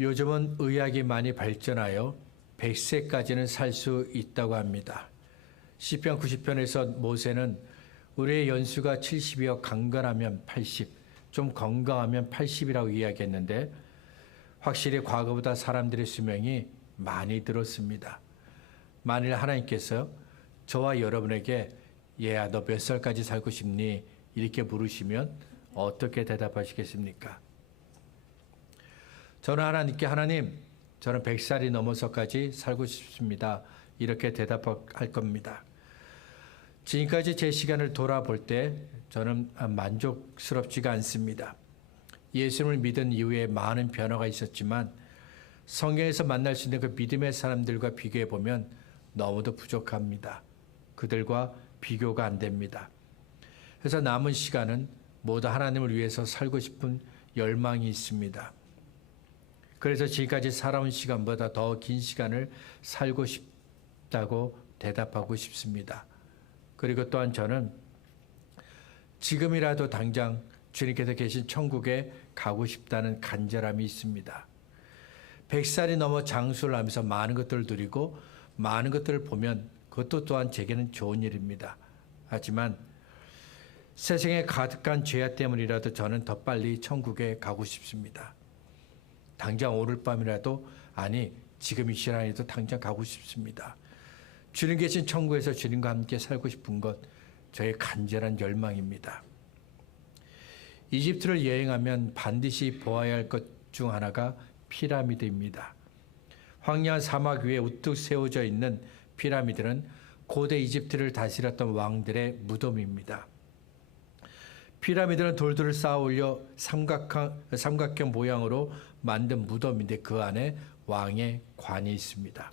요즘은 의학이 많이 발전하여 100세까지는 살 수 있다고 합니다. 시편 90편에서 모세는 우리의 연수가 70이어 강건하면 80, 좀 건강하면 80이라고 이야기했는데 확실히 과거보다 사람들의 수명이 많이 늘었습니다. 만일 하나님께서 저와 여러분에게 얘야 너 몇 살까지 살고 싶니? 이렇게 물으시면 어떻게 대답하시겠습니까? 저는 하나님께 하나님 저는 100살이 넘어서까지 살고 싶습니다. 이렇게 대답할 겁니다. 지금까지 제 시간을 돌아볼 때 저는 만족스럽지가 않습니다. 예수님을 믿은 이후에 많은 변화가 있었지만 성경에서 만날 수 있는 그 믿음의 사람들과 비교해 보면 너무도 부족합니다. 그들과 비교가 안 됩니다. 그래서 남은 시간은 모두 하나님을 위해서 살고 싶은 열망이 있습니다. 그래서 지금까지 살아온 시간보다 더 긴 시간을 살고 싶다고 대답하고 싶습니다. 그리고 또한 저는 지금이라도 당장 주님께서 계신 천국에 가고 싶다는 간절함이 있습니다. 100살이 넘어 장수를 하면서 많은 것들을 누리고 많은 것들을 보면 그것도 또한 제게는 좋은 일입니다. 하지만 세상에 가득한 죄악 때문이라도 저는 더 빨리 천국에 가고 싶습니다. 당장 오늘 밤이라도 아니 지금 이 시간에도 당장 가고 싶습니다. 주님 계신 천국에서 주님과 함께 살고 싶은 것 저의 간절한 열망입니다. 이집트를 여행하면 반드시 보아야 할 것 중 하나가 피라미드입니다. 황량한 사막 위에 우뚝 세워져 있는 피라미드는 고대 이집트를 다스렸던 왕들의 무덤입니다. 피라미드는 돌들을 쌓아 올려 삼각형 모양으로 만든 무덤인데 그 안에 왕의 관이 있습니다.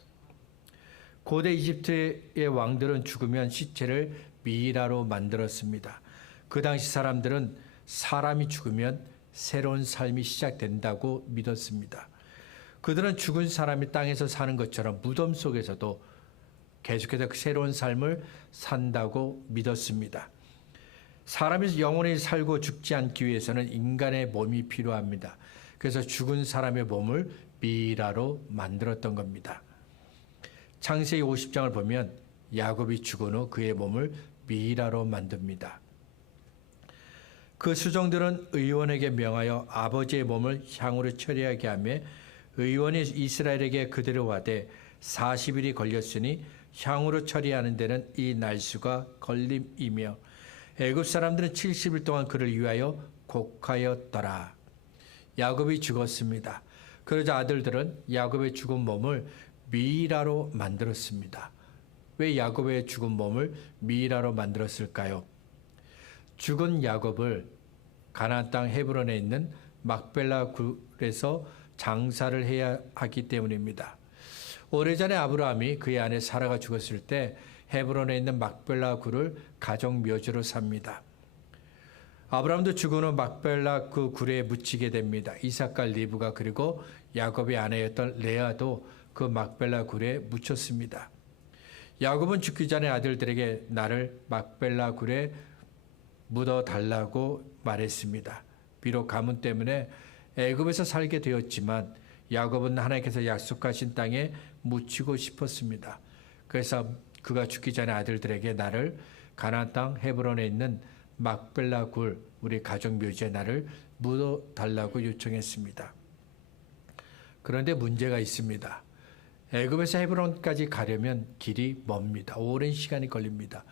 고대 이집트의 왕들은 죽으면 시체를 미이라로 만들었습니다. 그 당시 사람들은 사람이 죽으면 새로운 삶이 시작된다고 믿었습니다. 그들은 죽은 사람이 땅에서 사는 것처럼 무덤 속에서도 계속해서 새로운 삶을 산다고 믿었습니다. 사람이 영원히 살고 죽지 않기 위해서는 인간의 몸이 필요합니다. 그래서 죽은 사람의 몸을 미이라로 만들었던 겁니다. 창세기 50장을 보면 야곱이 죽은 후 그의 몸을 미이라로 만듭니다. 그 수종들은 의원에게 명하여 아버지의 몸을 향으로 처리하게 하며 의원이 이스라엘에게 그대로 와되 40일이 걸렸으니 향으로 처리하는 데는 이 날수가 걸림이며 애굽 사람들은 70일 동안 그를 위하여 곡하였더라. 야곱이 죽었습니다. 그러자 아들들은 야곱의 죽은 몸을 미이라로 만들었습니다. 왜 야곱의 죽은 몸을 미이라로 만들었을까요? 죽은 야곱을 가나안 땅 헤브론에 있는 막벨라 굴에서 장사를 해야 하기 때문입니다. 오래전에 아브라함이 그의 아내 사라가 죽었을 때 헤브론에 있는 막벨라 굴을 가족 묘지로 삽니다. 아브라함도 죽은 후 막벨라 그 굴에 묻히게 됩니다. 이삭과 리브가 그리고 야곱의 아내였던 레아도 그 막벨라 굴에 묻혔습니다. 야곱은 죽기 전에 아들들에게 나를 막벨라 굴에 묻어달라고 말했습니다. 비록 가문 때문에 애굽에서 살게 되었지만 야곱은 하나님께서 약속하신 땅에 묻히고 싶었습니다. 그래서 그가 죽기 전에 아들들에게 나를 가나안 땅 헤브론에 있는 막벨라 굴 우리 가족 묘지에 나를 묻어달라고 요청했습니다. 그런데 문제가 있습니다. 애굽에서 헤브론까지 가려면 길이 멉니다. 오랜 시간이 걸립니다.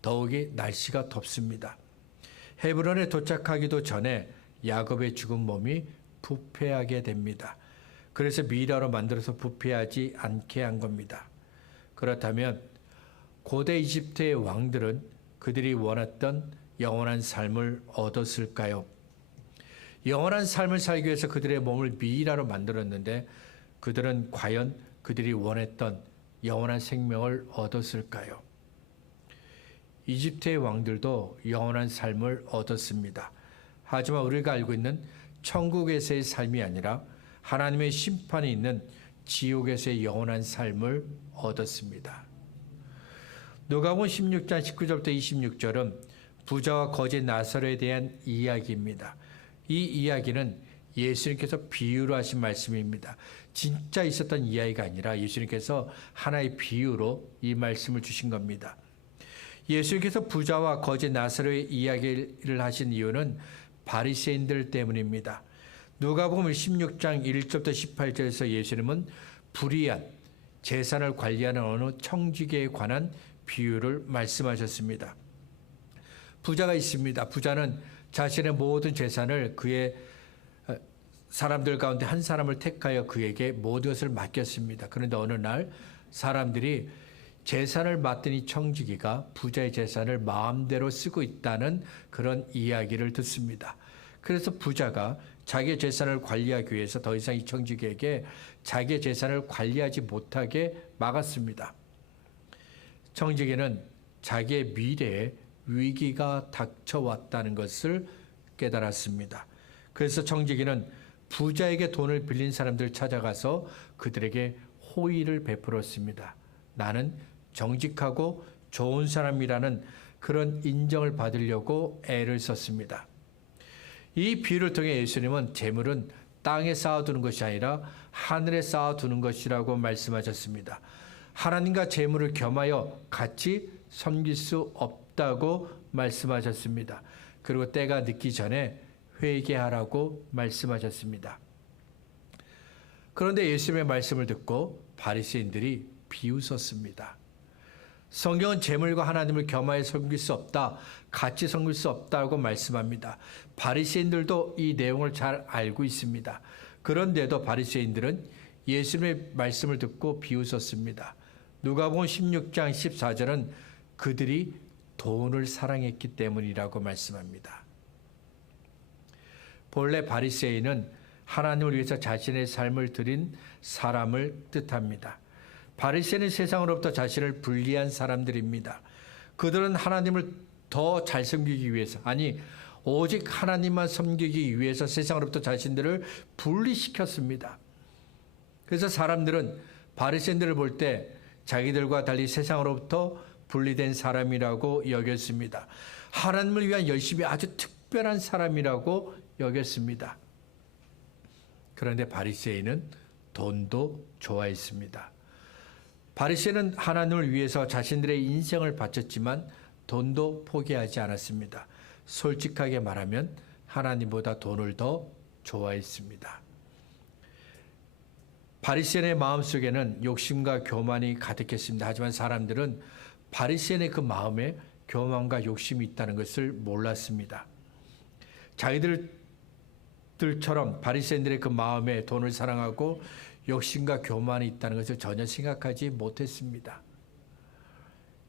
더욱이 날씨가 덥습니다. 헤브론에 도착하기도 전에 야곱의 죽은 몸이 부패하게 됩니다. 그래서 미이라로 만들어서 부패하지 않게 한 겁니다. 그렇다면 고대 이집트의 왕들은 그들이 원했던 영원한 삶을 얻었을까요? 영원한 삶을 살기 위해서 그들의 몸을 미이라로 만들었는데 그들은 과연 그들이 원했던 영원한 생명을 얻었을까요? 이집트의 왕들도 영원한 삶을 얻었습니다. 하지만 우리가 알고 있는 천국에서의 삶이 아니라 하나님의 심판이 있는 지옥에서의 영원한 삶을 얻었습니다. 누가복음 16장 19절부터 26절은 부자와 거지 나사로에 대한 이야기입니다. 이 이야기는 예수님께서 비유로 하신 말씀입니다. 진짜 있었던 이야기가 아니라 예수님께서 하나의 비유로 이 말씀을 주신 겁니다. 예수님께서 부자와 거지 나사로의 이야기를 하신 이유는 바리새인들 때문입니다. 누가복음 16장 1절부터 18절에서 예수님은 불의한 재산을 관리하는 어느 청지기에 관한 비유를 말씀하셨습니다. 부자가 있습니다. 부자는 자신의 모든 재산을 그의 사람들 가운데 한 사람을 택하여 그에게 모든 것을 맡겼습니다. 그런데 어느 날 사람들이 재산을 맡은 이 청지기가 부자의 재산을 마음대로 쓰고 있다는 그런 이야기를 듣습니다. 그래서 부자가 자기의 재산을 관리하기 위해서 더 이상 이 청지기에게 자기의 재산을 관리하지 못하게 막았습니다. 청지기는 자기의 미래에 위기가 닥쳐왔다는 것을 깨달았습니다. 그래서 청지기는 부자에게 돈을 빌린 사람들을 찾아가서 그들에게 호의를 베풀었습니다. 나는 정직하고 좋은 사람이라는 그런 인정을 받으려고 애를 썼습니다. 이 비유를 통해 예수님은 재물은 땅에 쌓아두는 것이 아니라 하늘에 쌓아두는 것이라고 말씀하셨습니다. 하나님과 재물을 겸하여 같이 섬길 수 없다고 말씀하셨습니다. 그리고 때가 늦기 전에 회개하라고 말씀하셨습니다. 그런데 예수님의 말씀을 듣고 바리새인들이 비웃었습니다. 성경은 재물과 하나님을 겸하여 섬길 수 없다, 같이 섬길 수 없다고 말씀합니다. 바리새인들도 이 내용을 잘 알고 있습니다. 그런데도 바리새인들은 예수님의 말씀을 듣고 비웃었습니다. 누가복음 16장 14절은 그들이 돈을 사랑했기 때문이라고 말씀합니다. 본래 바리새인은 하나님을 위해서 자신의 삶을 드린 사람을 뜻합니다. 바리새인은 세상으로부터 자신을 분리한 사람들입니다. 그들은 하나님을 더 잘 섬기기 위해서, 아니 오직 하나님만 섬기기 위해서 세상으로부터 자신들을 분리시켰습니다. 그래서 사람들은 바리새인들을 볼 때 자기들과 달리 세상으로부터 분리된 사람이라고 여겼습니다. 하나님을 위한 열심이 아주 특별한 사람이라고 여겼습니다. 그런데 바리새인은 돈도 좋아했습니다. 바리새인은 하나님을 위해서 자신들의 인생을 바쳤지만 돈도 포기하지 않았습니다. 솔직하게 말하면 하나님보다 돈을 더 좋아했습니다. 바리새인의 마음속에는 욕심과 교만이 가득했습니다. 하지만 사람들은 바리새인의 그 마음에 교만과 욕심이 있다는 것을 몰랐습니다. 자기들처럼 바리새인들의 그 마음에 돈을 사랑하고 욕심과 교만이 있다는 것을 전혀 생각하지 못했습니다.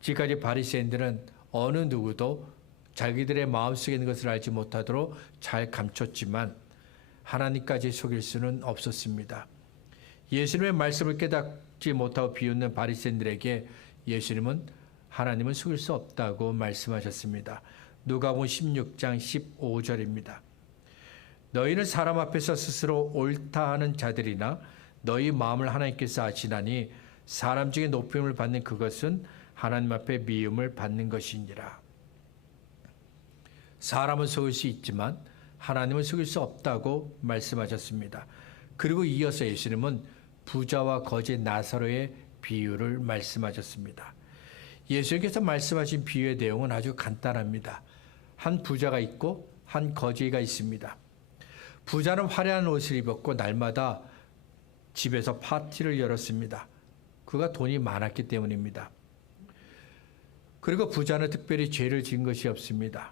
지금까지 바리새인들은 어느 누구도 자기들의 마음속에 있는 것을 알지 못하도록 잘 감췄지만 하나님까지 속일 수는 없었습니다. 예수님의 말씀을 깨닫지 못하고 비웃는 바리새인들에게 예수님은 하나님은 속일 수 없다고 말씀하셨습니다. 누가복음 16장 15절입니다. 너희는 사람 앞에서 스스로 옳다 하는 자들이나 너희 마음을 하나님께서 아시나니 사람 중에 높임을 받는 그것은 하나님 앞에 미움을 받는 것이니라. 사람은 속일 수 있지만 하나님은 속일 수 없다고 말씀하셨습니다. 그리고 이어서 예수님은 부자와 거지 나사로의 비유를 말씀하셨습니다. 예수님께서 말씀하신 비유의 내용은 아주 간단합니다. 한 부자가 있고 한 거지가 있습니다. 부자는 화려한 옷을 입었고 날마다 집에서 파티를 열었습니다. 그가 돈이 많았기 때문입니다. 그리고 부자는 특별히 죄를 지은 것이 없습니다.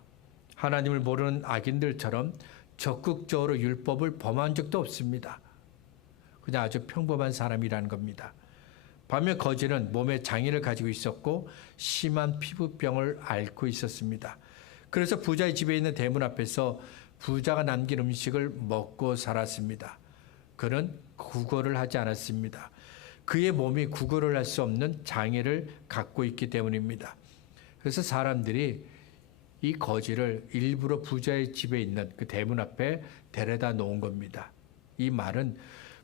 하나님을 모르는 악인들처럼 적극적으로 율법을 범한 적도 없습니다. 그냥 아주 평범한 사람이라는 겁니다. 반면 거지는 몸에 장애를 가지고 있었고 심한 피부병을 앓고 있었습니다. 그래서 부자의 집에 있는 대문 앞에서 부자가 남긴 음식을 먹고 살았습니다. 그는 구걸을 하지 않았습니다. 그의 몸이 구걸을 할 수 없는 장애를 갖고 있기 때문입니다. 그래서 사람들이 이 거지를 일부러 부자의 집에 있는 그 대문 앞에 데려다 놓은 겁니다. 이 말은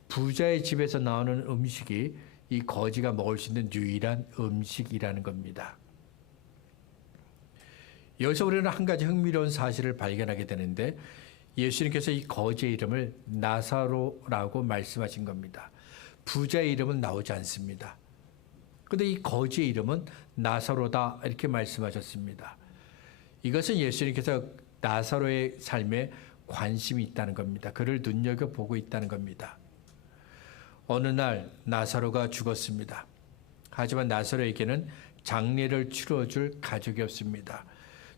부자의 집에서 나오는 음식이 이 거지가 먹을 수 있는 유일한 음식이라는 겁니다. 여기서 우리는 한 가지 흥미로운 사실을 발견하게 되는데 예수님께서 이 거지의 이름을 나사로라고 말씀하신 겁니다. 부자의 이름은 나오지 않습니다. 그런데 이 거지의 이름은 나사로다 이렇게 말씀하셨습니다. 이것은 예수님께서 나사로의 삶에 관심이 있다는 겁니다. 그를 눈여겨보고 있다는 겁니다. 어느 날 나사로가 죽었습니다. 하지만 나사로에게는 장례를 치러줄 가족이 없습니다.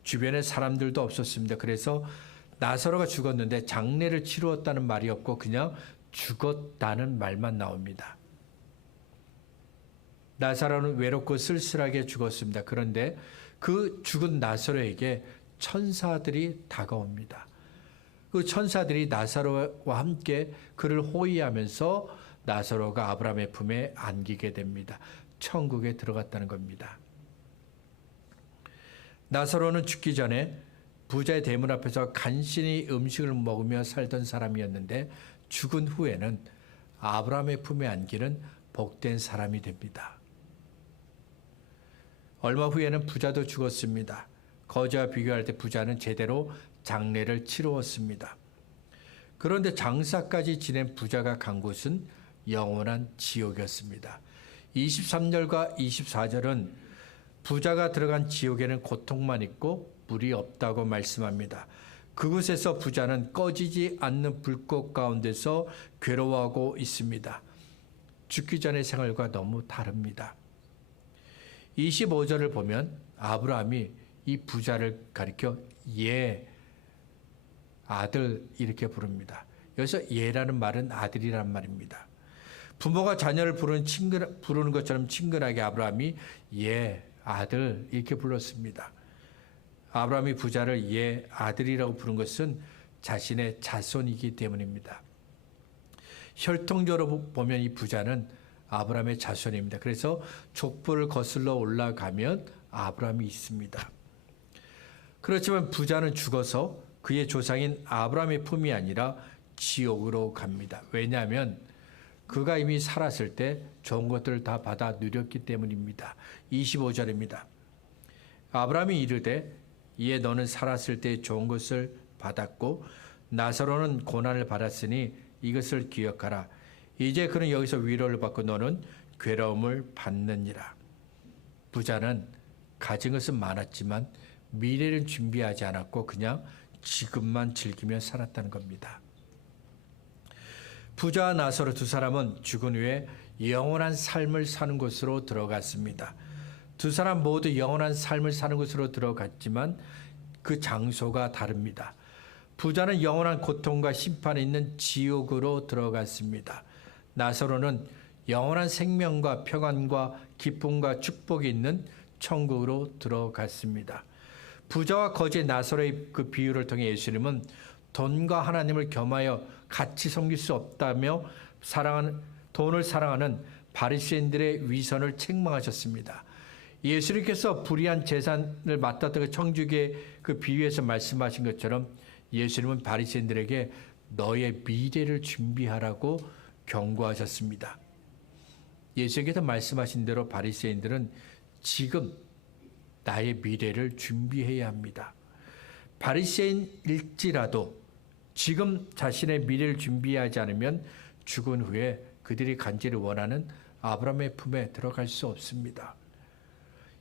주변에 사람들도 없었습니다. 그래서 나사로가 죽었는데 장례를 치루었다는 말이 없고 그냥 죽었다는 말만 나옵니다. 나사로는 외롭고 쓸쓸하게 죽었습니다. 그런데 그 죽은 나사로에게 천사들이 다가옵니다. 그 천사들이 나사로와 함께 그를 호위하면서 나사로가 아브라함의 품에 안기게 됩니다. 천국에 들어갔다는 겁니다. 나사로는 죽기 전에 부자의 대문 앞에서 간신히 음식을 먹으며 살던 사람이었는데 죽은 후에는 아브라함의 품에 안기는 복된 사람이 됩니다. 얼마 후에는 부자도 죽었습니다. 거지와 비교할 때 부자는 제대로 장례를 치루었습니다. 그런데 장사까지 지낸 부자가 간 곳은 영원한 지옥이었습니다. 23절과 24절은 부자가 들어간 지옥에는 고통만 있고 물이 없다고 말씀합니다. 그곳에서 부자는 꺼지지 않는 불꽃 가운데서 괴로워하고 있습니다. 죽기 전의 생활과 너무 다릅니다. 25절을 보면 아브라함이 이 부자를 가리켜 예, 아들 이렇게 부릅니다. 여기서 예라는 말은 아들이란 말입니다. 부모가 자녀를 부르는 것처럼 친근하게 아브라함이 예, 아들 이렇게 불렀습니다. 아브라함이 부자를 예, 아들이라고 부른 것은 자신의 자손이기 때문입니다. 혈통적으로 보면 이 부자는 아브라함의 자손입니다. 그래서 족보를 거슬러 올라가면 아브라함이 있습니다. 그렇지만 부자는 죽어서 그의 조상인 아브라함의 품이 아니라 지옥으로 갑니다. 왜냐하면 그가 이미 살았을 때 좋은 것들을 다 받아 누렸기 때문입니다. 25절입니다. 아브라함이 이르되 이에 너는 살았을 때 좋은 것을 받았고 나사로는 고난을 받았으니 이것을 기억하라. 이제 그는 여기서 위로를 받고 너는 괴로움을 받느니라. 부자는 가진 것은 많았지만 미래를 준비하지 않았고 그냥 지금만 즐기며 살았다는 겁니다. 부자와 나사로 두 사람은 죽은 후에 영원한 삶을 사는 곳으로 들어갔습니다. 두 사람 모두 영원한 삶을 사는 곳으로 들어갔지만 그 장소가 다릅니다. 부자는 영원한 고통과 심판이 있는 지옥으로 들어갔습니다. 나사로는 영원한 생명과 평안과 기쁨과 축복이 있는 천국으로 들어갔습니다. 부자와 거지 나사로의 그 비유를 통해 예수님은 돈과 하나님을 겸하여 같이 섬길 수 없다며 돈을 사랑하는 바리새인들의 위선을 책망하셨습니다. 예수님께서 불의한 재산을 맡았던 그 청지기의 그 비유에서 말씀하신 것처럼 예수님은 바리새인들에게 너의 미래를 준비하라고 경고하셨습니다. 예수님께서 말씀하신 대로 바리새인들은 지금 나의 미래를 준비해야 합니다. 바리새인일지라도 지금 자신의 미래를 준비하지 않으면 죽은 후에 그들이 간절히 원하는 아브라함의 품에 들어갈 수 없습니다.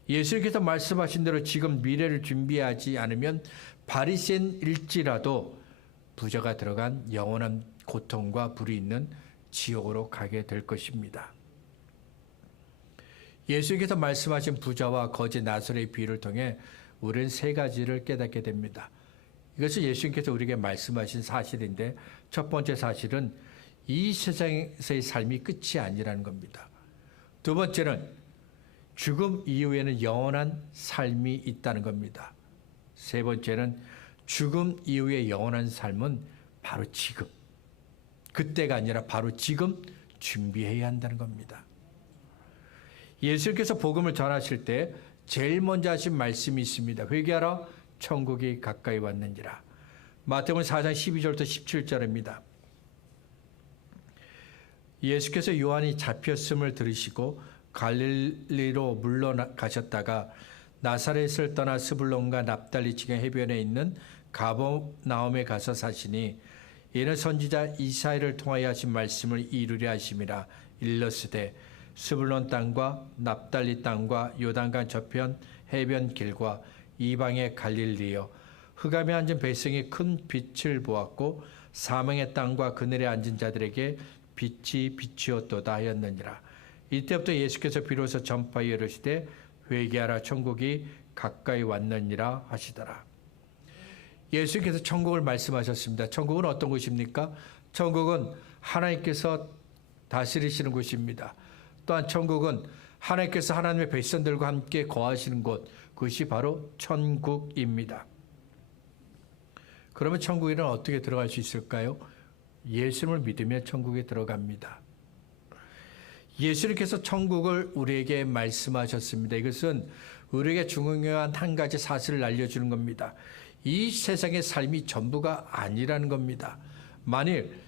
예수님께서 말씀하신 대로 지금 미래를 준비하지 않으면 바리새인일지라도 부자가 들어간 영원한 고통과 불이 있는 지옥으로 가게 될 것입니다. 예수님께서 말씀하신 부자와 거지 나사로의 비유를 통해 우리는 세 가지를 깨닫게 됩니다. 이것은 예수님께서 우리에게 말씀하신 사실인데 첫 번째 사실은 이 세상에서의 삶이 끝이 아니라는 겁니다. 두 번째는 죽음 이후에는 영원한 삶이 있다는 겁니다. 세 번째는 죽음 이후의 영원한 삶은 바로 지금, 그때가 아니라 바로 지금 준비해야 한다는 겁니다. 예수님께서 복음을 전하실 때 제일 먼저 하신 말씀이 있습니다. 회개하라, 천국이 가까이 왔느니라. 마태복음 4장 12절부터 17절입니다. 예수께서 요한이 잡혔음을 들으시고 갈릴리로 물러가셨다가 나사렛을 떠나 스불론과 납달리 지경 해변에 있는 가버나움에 가서 사시니 이는 선지자 이사야를 통하여 하신 말씀을 이루려 하심이라. 일러스되 스불론 땅과 납달리 땅과 요단강 저편 해변 길과 이방의 갈릴리여, 흑암에 앉은 백성이 큰 빛을 보았고 사망의 땅과 그늘에 앉은 자들에게 빛이 비치었도다 하였느니라. 이때부터 예수께서 비로소 전파하여 이르시되 회개하라, 천국이 가까이 왔느니라 하시더라. 예수께서 천국을 말씀하셨습니다. 천국은 어떤 곳입니까? 천국은 하나님께서 다스리시는 곳입니다. 또한 천국은 하나님께서 하나님의 백성들과 함께 거하시는 곳, 그것이 바로 천국입니다. 그러면 천국에는 어떻게 들어갈 수 있을까요? 예수님을 믿으면 천국에 들어갑니다. 예수님께서 천국을 우리에게 말씀하셨습니다. 이것은 우리에게 중요한 한 가지 사실을 알려주는 겁니다. 이 세상의 삶이 전부가 아니라는 겁니다. 만일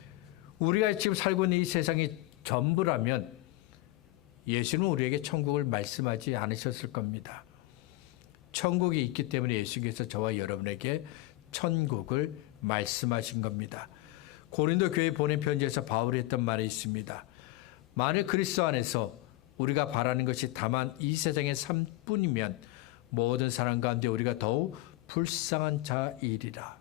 우리가 지금 살고 있는 이 세상이 전부라면 예수는 우리에게 천국을 말씀하지 않으셨을 겁니다. 천국이 있기 때문에 예수께서 저와 여러분에게 천국을 말씀하신 겁니다. 고린도 교회 보낸 편지에서 바울이 했던 말이 있습니다. 만일 그리스도 안에서 우리가 바라는 것이 다만 이 세상의 삶뿐이면 모든 사람 가운데 우리가 더욱 불쌍한 자이리라.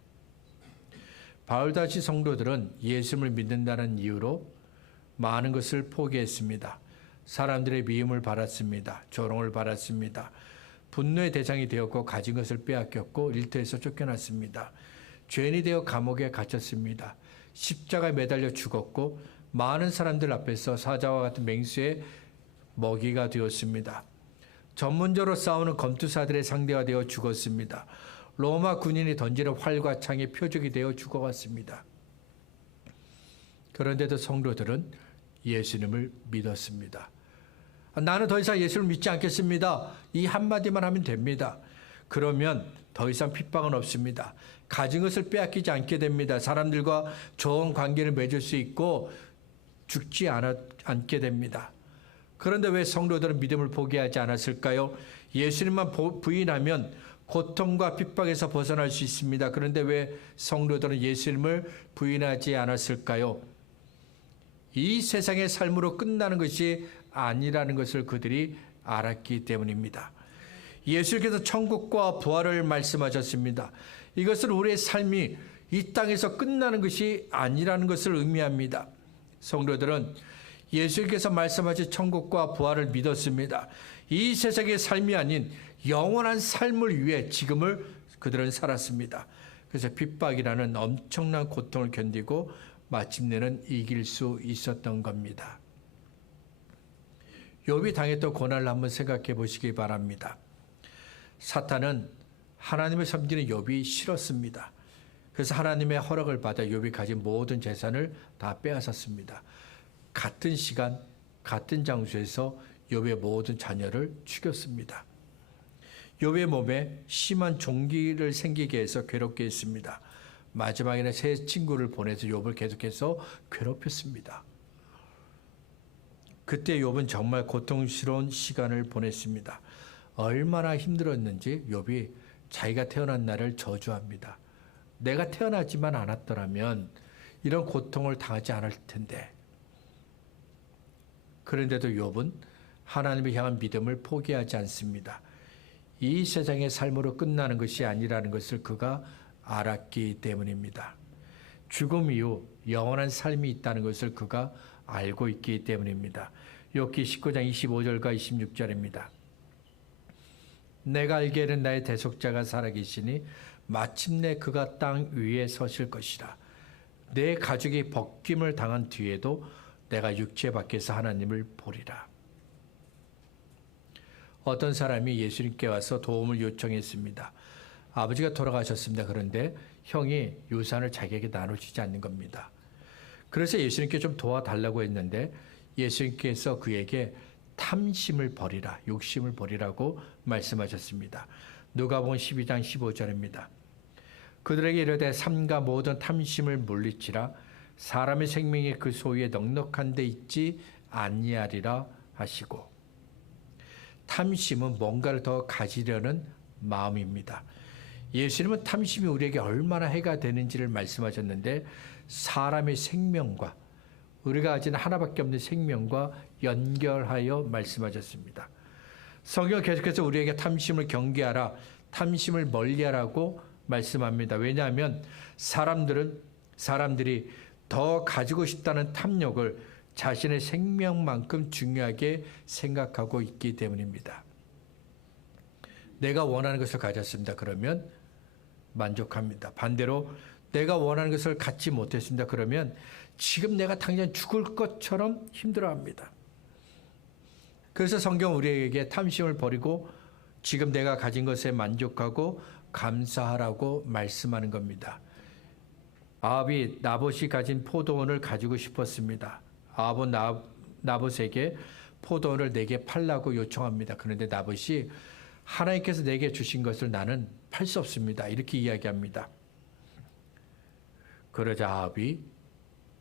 바울 당시 성도들은 예수님을 믿는다는 이유로 많은 것을 포기했습니다. 사람들의 미움을 받았습니다. 조롱을 받았습니다. 분노의 대상이 되었고 가진 것을 빼앗겼고 일터에서 쫓겨났습니다. 죄인이 되어 감옥에 갇혔습니다. 십자가에 매달려 죽었고 많은 사람들 앞에서 사자와 같은 맹수의 먹이가 되었습니다. 전문적으로 싸우는 검투사들의 상대가 되어 죽었습니다. 로마 군인이 던지는 활과 창의 표적이 되어 죽어갔습니다. 그런데도 성도들은 예수님을 믿었습니다. 나는 더 이상 예수를 믿지 않겠습니다. 이 한마디만 하면 됩니다. 그러면 더 이상 핍박은 없습니다. 가진 것을 빼앗기지 않게 됩니다. 사람들과 좋은 관계를 맺을 수 있고 죽지 않게 됩니다. 그런데 왜 성도들은 믿음을 포기하지 않았을까요? 예수님만 부인하면 고통과 핍박에서 벗어날 수 있습니다. 그런데 왜 성도들은 예수님을 부인하지 않았을까요? 이 세상의 삶으로 끝나는 것이 아니라는 것을 그들이 알았기 때문입니다. 예수께서 천국과 부활을 말씀하셨습니다. 이것은 우리의 삶이 이 땅에서 끝나는 것이 아니라는 것을 의미합니다. 성도들은 예수께서 말씀하신 천국과 부활을 믿었습니다. 이 세상의 삶이 아닌 영원한 삶을 위해 지금을 그들은 살았습니다. 그래서 핍박이라는 엄청난 고통을 견디고 마침내는 이길 수 있었던 겁니다. 욥이 당했던 고난을 한번 생각해 보시기 바랍니다. 사탄은 하나님을 섬기는 욥이 싫었습니다. 그래서 하나님의 허락을 받아 욥이 가진 모든 재산을 다 빼앗았습니다. 같은 시간, 같은 장소에서 욥의 모든 자녀를 죽였습니다. 욥의 몸에 심한 종기를 생기게 해서 괴롭게 했습니다. 마지막에는 새 친구를 보내서 욥을 계속해서 괴롭혔습니다. 그때 욥은 정말 고통스러운 시간을 보냈습니다. 얼마나 힘들었는지 욥이 자기가 태어난 날을 저주합니다. 내가 태어나지만 않았더라면 이런 고통을 당하지 않을 텐데. 그런데도 욥은 하나님을 향한 믿음을 포기하지 않습니다. 이 세상의 삶으로 끝나는 것이 아니라는 것을 그가 알았기 때문입니다. 죽음 이후 영원한 삶이 있다는 것을 그가 알고 있기 때문입니다. 욥기 19장 25절과 26절입니다. 내가 알기에는 나의 대속자가 살아계시니 마침내 그가 땅 위에 서실 것이라. 내 가족이 벗김을 당한 뒤에도 내가 육체 밖에서 하나님을 보리라. 어떤 사람이 예수님께 와서 도움을 요청했습니다. 아버지가 돌아가셨습니다. 그런데 형이 유산을 자기에게 나눠주지 않는 겁니다. 그래서 예수님께 좀 도와달라고 했는데 예수님께서 그에게 탐심을 버리라, 욕심을 버리라고 말씀하셨습니다. 누가복음 12장 15절입니다. 그들에게 이르되 삼가 모든 탐심을 물리치라. 사람의 생명이 그 소유에 넉넉한 데 있지 아니하리라 하시고. 탐심은 뭔가를 더 가지려는 마음입니다. 예수님은 탐심이 우리에게 얼마나 해가 되는지를 말씀하셨는데 사람의 생명과 우리가 가진 하나밖에 없는 생명과 연결하여 말씀하셨습니다. 성경 계속해서 우리에게 탐심을 경계하라, 탐심을 멀리하라고 말씀합니다. 왜냐하면 사람들이 더 가지고 싶다는 탐욕을 자신의 생명만큼 중요하게 생각하고 있기 때문입니다. 내가 원하는 것을 가졌습니다. 그러면 만족합니다. 반대로 내가 원하는 것을 갖지 못했습니다. 그러면 지금 내가 당장 죽을 것처럼 힘들어합니다. 그래서 성경 우리에게 탐심을 버리고 지금 내가 가진 것에 만족하고 감사하라고 말씀하는 겁니다. 아합이 나봇이 가진 포도원을 가지고 싶었습니다. 아합은 나봇에게 포도원을 내게 팔라고 요청합니다. 그런데 나봇이 하나님께서 내게 주신 것을 나는 팔 수 없습니다. 이렇게 이야기합니다. 그러자 아합이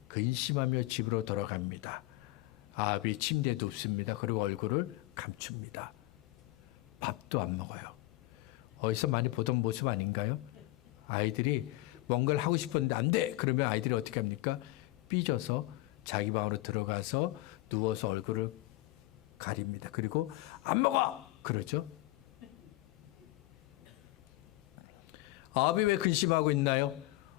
근심하며 집으로 돌아갑니다. 아합이 침대에 눕습니다. 그리고 얼굴을 감춥니다. 밥도 안 먹어요. 어디서 많이 보던 모습 아닌가요? 아이들이 뭔가를 하고 싶었는데 안 돼! 그러면 아이들이 어떻게 합니까? 삐져서 자기 방으로 들어가서 누워서 얼굴을 가립니다. 그리고 안 먹어! 그러죠. 아합이 왜 근심하고 있나요?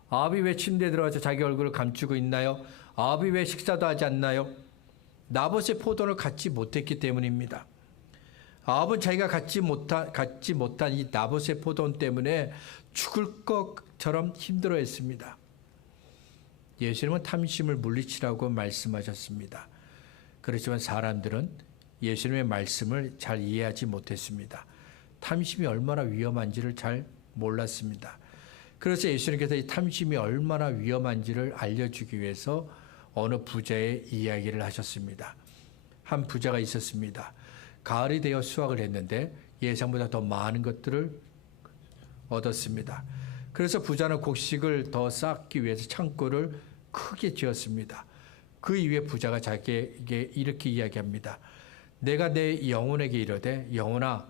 아합이 왜 침대에 들어가서 자기 얼굴을 감추고 있나요? 아합이 왜 식사도 하지 않나요? 나봇의 포도를 갖지 못했기 때문입니다. 아합은 자기가 갖지 못한 이 나봇의 포도원 때문에 죽을 것처럼 힘들어했습니다. 예수님은 탐심을 물리치라고 말씀하셨습니다. 그렇지만 사람들은 예수님의 말씀을 잘 이해하지 못했습니다. 탐심이 얼마나 위험한지를 잘 몰랐습니다. 그래서 예수님께서 이 탐심이 얼마나 위험한지를 알려주기 위해서 어느 부자의 이야기를 하셨습니다. 한 부자가 있었습니다. 가을이 되어 수확을 했는데 예상보다 더 많은 것들을 얻었습니다. 그래서 부자는 곡식을 더 쌓기 위해서 창고를 크게 지었습니다. 그 이후에 부자가 자기에게 이렇게 이야기합니다. 내가 내 영혼에게 이르되 영혼아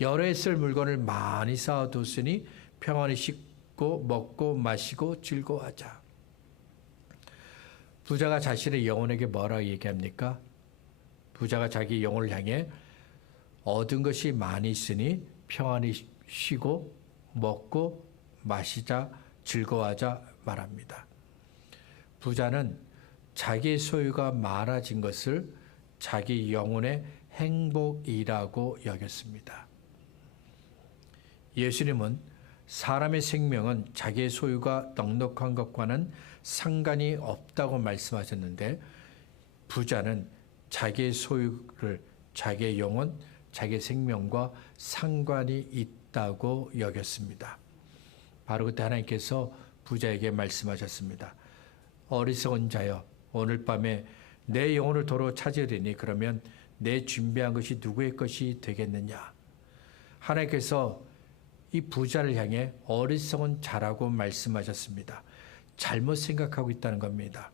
여러 해 쓸 물건을 많이 쌓아뒀으니 평안히 씻고 먹고 마시고 즐거워하자. 부자가 자신의 영혼에게 뭐라고 얘기합니까? 부자가 자기 영혼을 향해 얻은 것이 많이 있으니 평안히 쉬고 먹고 마시자 즐거워하자 말합니다. 부자는 자기의 소유가 많아진 것을 자기 영혼의 행복이라고 여겼습니다. 예수님은 사람의 생명은 자기의 소유가 넉넉한 것과는 상관이 없다고 말씀하셨는데 부자는 자기의 소유를 자기의 영혼, 자기의 생명과 상관이 있다고 여겼습니다. 바로 그때 하나님께서 부자에게 말씀하셨습니다. 어리석은 자여 오늘 밤에 내 영혼을 도로 찾으리니 그러면 내 준비한 것이 누구의 것이 되겠느냐. 하나님께서 이 부자를 향해 어리석은 자라고 말씀하셨습니다. 잘못 생각하고 있다는 겁니다.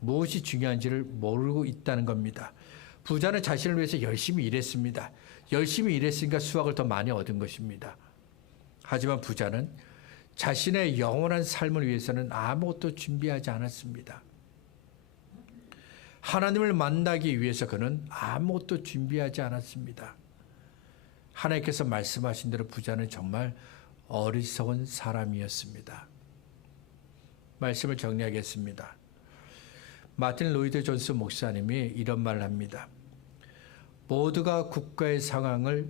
무엇이 중요한지를 모르고 있다는 겁니다. 부자는 자신을 위해서 열심히 일했습니다. 열심히 일했으니까 수확을 더 많이 얻은 것입니다. 하지만 부자는 자신의 영원한 삶을 위해서는 아무것도 준비하지 않았습니다. 하나님을 만나기 위해서 그는 아무것도 준비하지 않았습니다. 하나님께서 말씀하신 대로 부자는 정말 어리석은 사람이었습니다. 말씀을 정리하겠습니다. 마틴 로이드 존스 목사님이 이런 말을 합니다. 모두가 국가의 상황을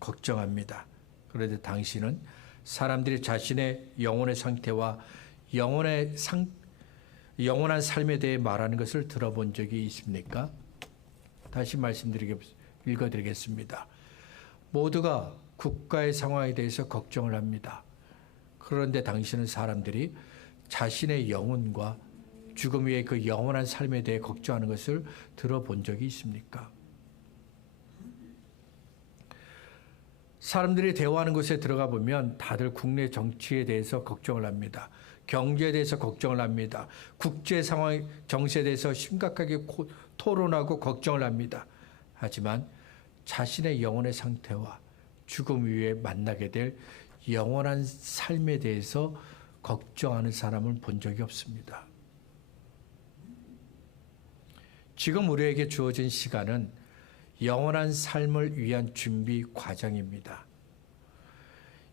걱정합니다. 그런데 당신은 사람들이 자신의 영혼의 상태와 영원한 삶에 대해 말하는 것을 들어본 적이 있습니까? 다시 읽어드리겠습니다. 모두가 국가의 상황에 대해서 걱정을 합니다. 그런데 당신은 사람들이 자신의 영혼과 죽음 위에 그 영원한 삶에 대해 걱정하는 것을 들어본 적이 있습니까? 사람들이 대화하는 곳에 들어가 보면 다들 국내 정치에 대해서 걱정을 합니다. 경제에 대해서 걱정을 합니다. 국제 상황, 정세에 대해서 심각하게 토론하고 걱정을 합니다. 하지만 자신의 영혼의 상태와 죽음 위에 만나게 될 영원한 삶에 대해서 걱정하는 사람을 본 적이 없습니다. 지금 우리에게 주어진 시간은 영원한 삶을 위한 준비 과정입니다.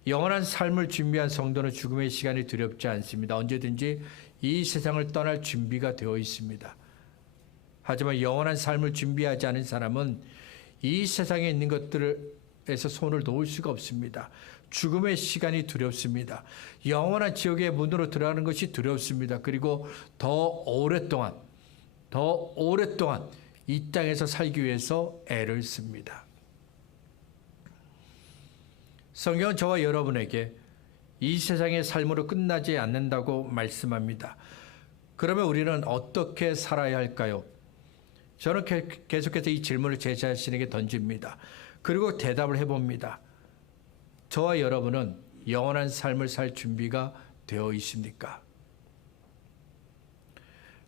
영원한 삶을 준비한 성도는 죽음의 시간이 두렵지 않습니다. 언제든지 이 세상을 떠날 준비가 되어 있습니다. 하지만 영원한 삶을 준비하지 않은 사람은 이 세상에 있는 것들에서 손을 놓을 수가 없습니다. 죽음의 시간이 두렵습니다. 영원한 지옥의 문으로 들어가는 것이 두렵습니다. 그리고 더 오랫동안 이 땅에서 살기 위해서 애를 씁니다. 성경은 저와 여러분에게 이 세상의 삶으로 끝나지 않는다고 말씀합니다. 그러면 우리는 어떻게 살아야 할까요? 저는 계속해서 이 질문을 제 자신에게 던집니다. 그리고 대답을 해봅니다. 저와 여러분은 영원한 삶을 살 준비가 되어 있습니까?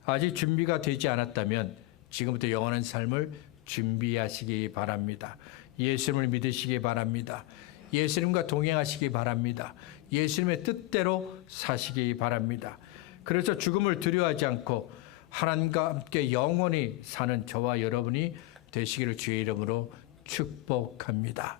아직 준비가 되지 않았다면 지금부터 영원한 삶을 준비하시기 바랍니다. 예수님을 믿으시기 바랍니다. 예수님과 동행하시기 바랍니다. 예수님의 뜻대로 사시기 바랍니다. 그래서 죽음을 두려워하지 않고 하나님과 함께 영원히 사는 저와 여러분이 되시기를 주의 이름으로 축복합니다.